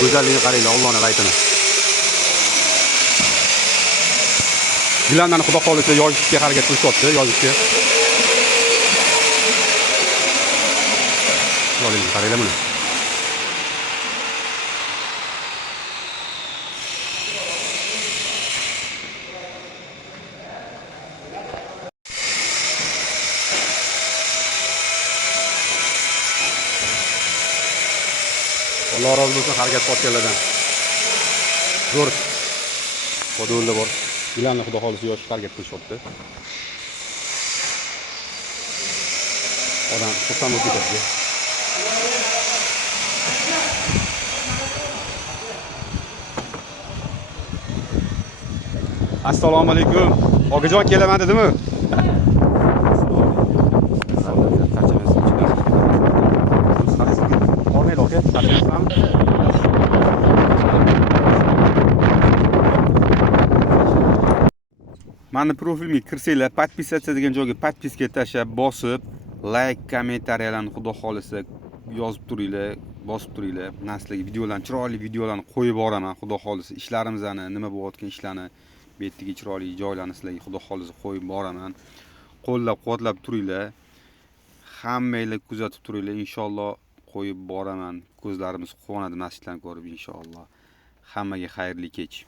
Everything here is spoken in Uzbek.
Go'zalligini qaranglar, Allohning g'aytini. Gilamlarni xudo xolisa yozishga harakat qilishyapti, yozishga. Oling, qaranglar buni. Alloh rozi bo'lsin harakat qilayotganlardan. Zo'r. Qo'dolda bor. Gilamni xudo xolisa yozishga harakat qilishyapti. Odam xursand bo'lib ketadi. Assalomu alaykum. Ogajon kelaman dedimi? Olmaydi aka, qaraysizmi? Mani profilimga kirsanglar, podpisatsiya degan joyga podpiska tashlab, bosib, like, kommentariyalarni xudo xolisa yozib turinglar, bosib turinglar. Sizlarga videolarni, chiroyli videolarni qo'yib boraman, xudo xolisa. Ishlarimizni, nima bo'layotgan ishlarni, bu yerdagi chiroyli joylarni sizlarga xudo xolisa qo'yib boraman. Qo'llab-quvvatlab turinglar. Hammanglar kuzatib turinglar, inshaalloh qo'yib boraman. Ko'zlarimiz quvonadi masjidlarni ko'rib inshaalloh. Hammaga xayrli kech.